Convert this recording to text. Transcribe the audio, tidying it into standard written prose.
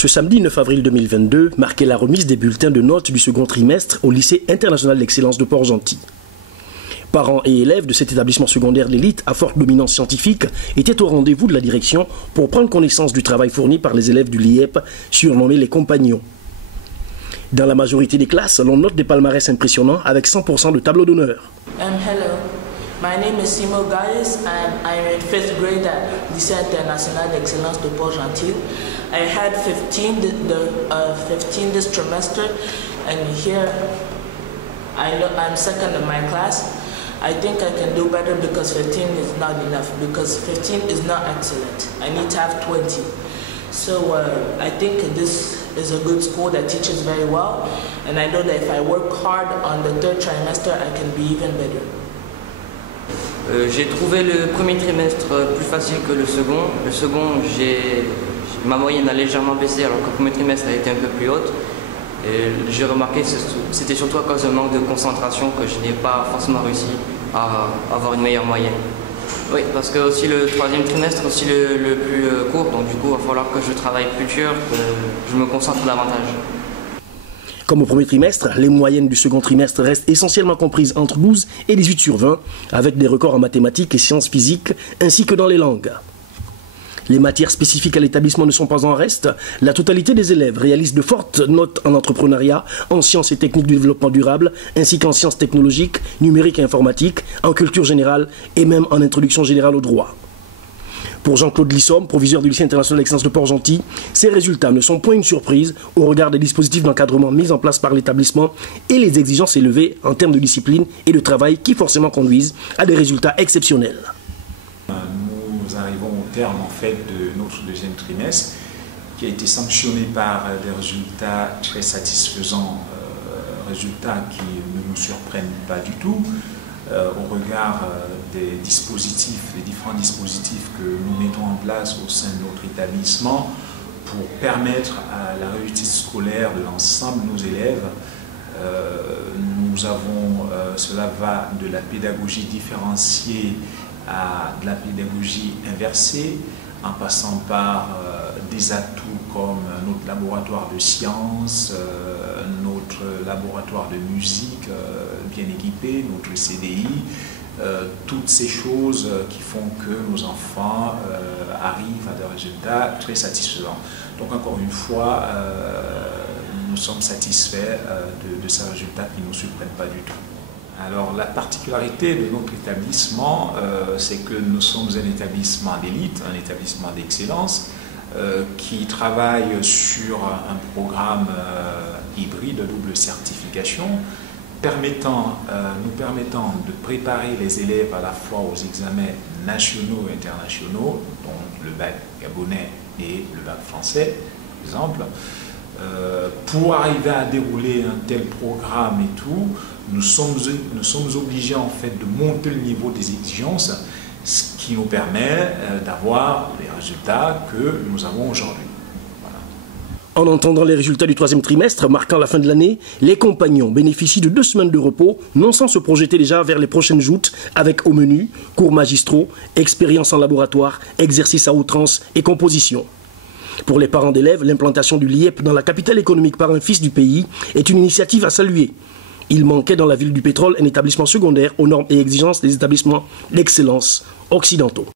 Ce samedi 9 avril 2022 marquait la remise des bulletins de notes du second trimestre au lycée international d'excellence de Port-Gentil. Parents et élèves de cet établissement secondaire d'élite à forte dominance scientifique étaient au rendez-vous de la direction pour prendre connaissance du travail fourni par les élèves du LIEP, surnommés les compagnons. Dans la majorité des classes, l'on note des palmarès impressionnants avec 100% de tableau d'honneur. Hello, my name is Simo Gaius and I'm in 5th grade at Lycée International d'Excellence de Port-Gentil. I had 15 this trimester and here I'm second in my class. I think I can do better because 15 is not enough, because 15 is not excellent. I need to have 20. So I think this is a good school that teaches very well, and I know that if I work hard on the 3rd trimester, I can be even better. J'ai trouvé le premier trimestre plus facile que le second. Le second, ma moyenne a légèrement baissé alors que le premier trimestre a été un peu plus haute. Et j'ai remarqué que c'était surtout à cause d'un manque de concentration que je n'ai pas forcément réussi à avoir une meilleure moyenne. Oui, parce que aussi le 3e trimestre aussi le plus court, donc du coup il va falloir que je travaille plus dur, que je me concentre davantage. Comme au premier trimestre, les moyennes du second trimestre restent essentiellement comprises entre 12 et 18 sur 20, avec des records en mathématiques et sciences physiques, ainsi que dans les langues. Les matières spécifiques à l'établissement ne sont pas en reste. La totalité des élèves réalisent de fortes notes en entrepreneuriat, en sciences et techniques du développement durable, ainsi qu'en sciences technologiques, numériques et informatiques, en culture générale et même en introduction générale au droit. Pour Jean-Claude Lissom, proviseur du lycée international d'excellence de Port-Gentil, ces résultats ne sont point une surprise au regard des dispositifs d'encadrement mis en place par l'établissement et les exigences élevées en termes de discipline et de travail qui forcément conduisent à des résultats exceptionnels. Nous arrivons au terme en fait de notre 2e trimestre qui a été sanctionné par des résultats très satisfaisants, résultats qui ne nous surprennent pas du tout au regard des dispositifs, les différents dispositifs que nous mettons en place au sein de notre établissement pour permettre à la réussite scolaire de l'ensemble de nos élèves. Cela va de la pédagogie différenciée à de la pédagogie inversée, en passant par des atouts comme notre laboratoire de sciences, notre laboratoire de musique bien équipé, notre CDI, toutes ces choses qui font que nos enfants arrivent à des résultats très satisfaisants. Donc encore une fois, nous sommes satisfaits de ces résultats qui ne nous surprennent pas du tout. Alors la particularité de notre établissement, c'est que nous sommes un établissement d'élite, un établissement d'excellence, qui travaille sur un programme hybride de double certification, nous permettant de préparer les élèves à la fois aux examens nationaux et internationaux, donc le bac gabonais et le bac français, par exemple. Pour arriver à dérouler un tel programme et tout, nous sommes obligés en fait de monter le niveau des exigences, ce qui nous permet d'avoir les résultats que nous avons aujourd'hui. En entendant les résultats du 3e trimestre marquant la fin de l'année, les compagnons bénéficient de 2 semaines de repos, non sans se projeter déjà vers les prochaines joutes avec au menu cours magistraux, expériences en laboratoire, exercices à outrance et composition. Pour les parents d'élèves, l'implantation du LIEP dans la capitale économique par un fils du pays est une initiative à saluer. Il manquait dans la ville du pétrole un établissement secondaire aux normes et exigences des établissements d'excellence occidentaux.